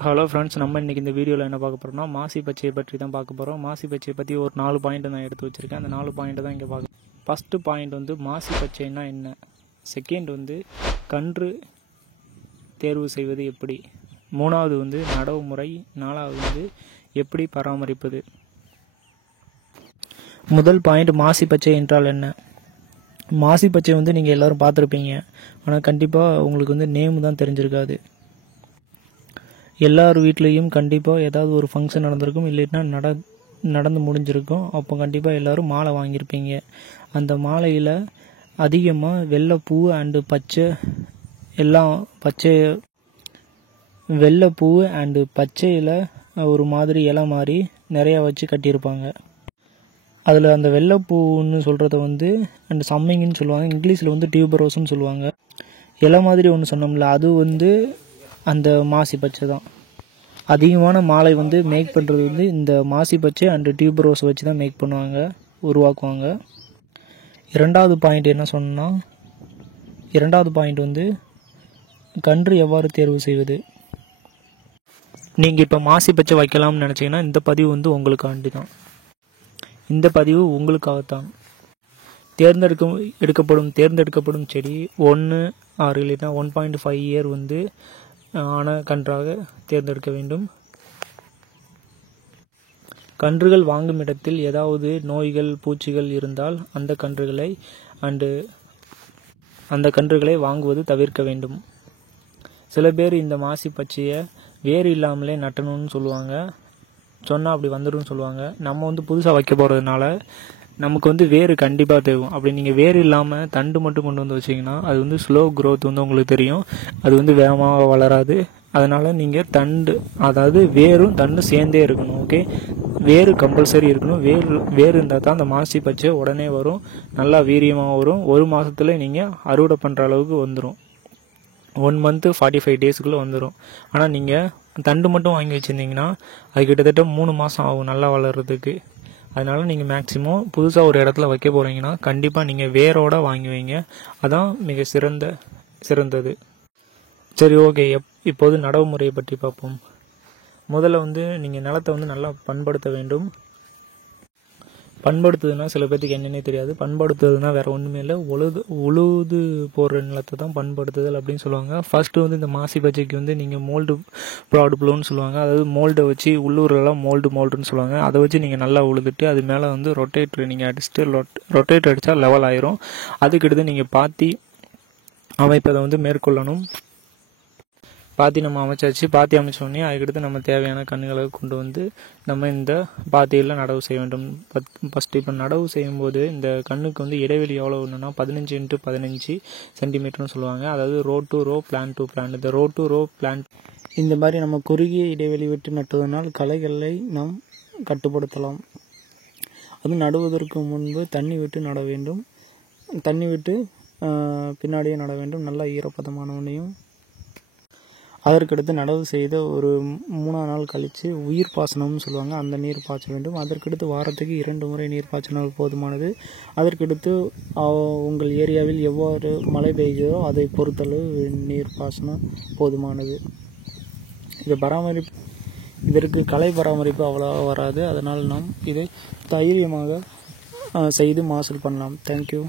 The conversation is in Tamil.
ஹலோ ஃப்ரெண்ட்ஸ், நம்ம இன்றைக்கி இந்த வீடியோவில் என்ன பார்க்க போகிறோம்னா மாசி பச்சையை பற்றி தான் பார்க்க போகிறோம். மாசி பச்சையை பற்றி ஒரு 4 பாயிண்ட் நான் எடுத்து வச்சுருக்கேன். அந்த 4 பாயிண்ட்டை தான் இங்கே பார்க்க. ஃபஸ்ட்டு பாயிண்ட் வந்து மாசி பச்சைன்னா என்ன, செகண்ட் வந்து கன்று தேர்வு செய்வது எப்படி, மூணாவது வந்து நடவு முறை, நாலாவது வந்து எப்படி பராமரிப்பது. முதல் பாயிண்ட், மாசி பச்சை என்றால் என்ன. மாசி பச்சை வந்து நீங்கள் எல்லோரும் பார்த்துருப்பீங்க, ஆனால் கண்டிப்பாக உங்களுக்கு வந்து நேம் தான் தெரிஞ்சிருக்காது. எல்லார் வீட்லேயும் கண்டிப்பாக ஏதாவது ஒரு ஃபங்க்ஷன் நடந்திருக்கும், இல்லைன்னா நடந்து முடிஞ்சிருக்கும். அப்போ கண்டிப்பாக எல்லோரும் மாலை வாங்கியிருப்பீங்க. அந்த மாலையில் அதிகமாக வெள்ளைப்பூ அண்டு பச்சை எல்லாம் வெள்ளைப்பூ அண்டு பச்சையில் ஒரு மாதிரி இலை மாதிரி நிறையா வச்சு கட்டியிருப்பாங்க. அதில் அந்த வெள்ளைப்பூன்னு சொல்கிறத வந்து அண்டு சம்மிங்னு சொல்லுவாங்க, இங்கிலீஷில் வந்து டியூபரோஸ்ன்னு சொல்லுவாங்க. இலை மாதிரி ஒன்று சொன்னோம்ல, அது வந்து அந்த மாசி பச்சை தான். அதிகமான மாலை வந்து மேக் பண்ணுறது வந்து இந்த மாசி பச்சை அண்டு டியூபரோஸ் வச்சு தான் மேக் பண்ணுவாங்க, உருவாக்குவாங்க. இரண்டாவது பாயிண்ட் என்ன சொன்னால், இரண்டாவது பாயிண்ட் வந்து கன்று எவ்வாறு தேர்வு செய்வது. நீங்கள் இப்போ மாசி பச்சை வைக்கலாம்னு நினச்சிங்கன்னா இந்த பதிவு வந்து உங்களுக்காண்டி தான். இந்த பதிவு உங்களுக்காகத்தான். தேர்ந்தெடுக்கப்படும் செடி 1 ஆர் இல்லைன்னா 1.5 இயர் வந்து ஆன கன்றாக தேர்ந்தெடுக்க வேண்டும். கன்றுகள் வாங்கும் இடத்தில் ஏதாவது நோய்கள் பூச்சிகள் இருந்தால் அந்த கன்றுகளை வாங்குவது தவிர்க்க வேண்டும். சில பேர் இந்த மாசி பச்சையை வேறு இல்லாமலே நட்டணும்னு சொல்லுவாங்க, சொன்னால் அப்படி வந்துடும் சொல்லுவாங்க. நம்ம வந்து புதுசாக வைக்க போகிறதுனால நமக்கு வந்து வேறு கண்டிப்பாக தேவை. அப்படி நீங்கள் வேறு இல்லாமல் தண்டு மட்டும் கொண்டு வந்து வச்சிங்கன்னா அது வந்து ஸ்லோ க்ரோத் வந்து உங்களுக்கு தெரியும், அது வந்து வேகமாக வளராது. அதனால் நீங்கள் தண்டு, அதாவது வேரும் தண்டும் சேர்ந்தே இருக்கணும். ஓகே, வேறு கம்பல்சரி இருக்கணும். வேறு இருந்தால் தான் அந்த மாசி பச்சை உடனே வரும், நல்லா வீரியமாக வரும். 1 மாதத்தில் நீங்கள் அறுவடை பண்ணுற அளவுக்கு வந்துடும். 1 மந்த்து 45 டேஸுக்குள்ளே வந்துடும். ஆனால் நீங்கள் தண்டு மட்டும் வாங்கி வச்சுருந்தீங்கன்னா அது கிட்டத்தட்ட 3 மாதம் ஆகும் நல்லா வளர்கிறதுக்கு. அதனால் நீங்கள் மேக்ஸிமம் புதுசாக ஒரு இடத்துல வைக்க போகிறீங்கன்னா கண்டிப்பாக நீங்கள் வேரோடு வாங்கி வைங்க, அதான் மிக சிறந்தது. சரி, ஓகே. இப்போது நடவு முறையை பற்றி பார்ப்போம். முதல்ல வந்து நீங்கள் நிலத்தை வந்து நல்லா பண்படுத்த வேண்டும். பண்படுத்துதுன்னா சில பேர்த்துக்கு என்னன்னே தெரியாது. பண்படுத்துறதுனா வேறு ஒன்றுமே இல்லை, உழுது போடுற நிலத்தை தான் பண்படுத்துதல் அப்படின்னு சொல்லுவாங்க. ஃபஸ்ட்டு வந்து இந்த மாசி பச்சைக்கு வந்து நீங்கள் மோல்டு ப்ராடு ப்ளோன்னு சொல்லுவாங்க, அதாவது மோல்டை வச்சு உள்ளூரெல்லாம் மோல்டுன்னு சொல்லுவாங்க. அதை வச்சு நீங்கள் நல்லா உழுதுட்டு அது மேலே வந்து ரொட்டேட்டர் நீங்கள் அடிச்சுட்டு ரொட்டேட்டர் அடித்தா லெவல் ஆயிரும். அதுக்கடுத்து நீங்கள் பாத்தி அமைப்பதை வந்து மேற்கொள்ளணும். பாத்தி நம்ம அமைச்சாச்சு. பாத்தி அமைச்சோடனே அதுக்கடுத்து நம்ம தேவையான கன்றுகளை கொண்டு வந்து நம்ம இந்த பாத்தியில் நடவு செய்ய வேண்டும். ஃபஸ்ட்டு இப்போ நடவு செய்யும்போது இந்த கண்ணுக்கு வந்து இடைவெளி எவ்வளோ ஒன்றுனா 15 × 15 சென்டிமீட்டர்னு சொல்லுவாங்க. அதாவது row to row, plan to plan. இந்த ரோ டு ரோ, பிளான் இந்த மாதிரி நம்ம குறுகிய இடைவெளி விட்டு நட்டுவதனால் களைகளை நாம் கட்டுப்படுத்தலாம். அதுவும் நடுவதற்கு முன்பு தண்ணி விட்டு நட வேண்டும். தண்ணி விட்டு பின்னாடியே நட வேண்டும், நல்லா ஈரப்பதமானவனையும். அதற்கடுத்து நடவு செய்த ஒரு 3ஆம் நாள் கழித்து உயிர் பாசனம்னு சொல்லுவாங்க, அந்த நீர் பாய்ச்ச வேண்டும். அதற்கடுத்து வாரத்துக்கு 2 முறை நீர் பாய்ச்சினால் போதுமானது. அதற்கடுத்து உங்கள் ஏரியாவில் எவ்வாறு மழை பெய்கிறதோ அதை பொறுத்தளவு நீர் பாசனம் போதுமானது. இதற்கு களை பராமரிப்பு அவ்வளோவா வராது. அதனால் நாம் இதை தைரியமாக செய்து மகசூல் பண்ணலாம். தேங்க்யூ.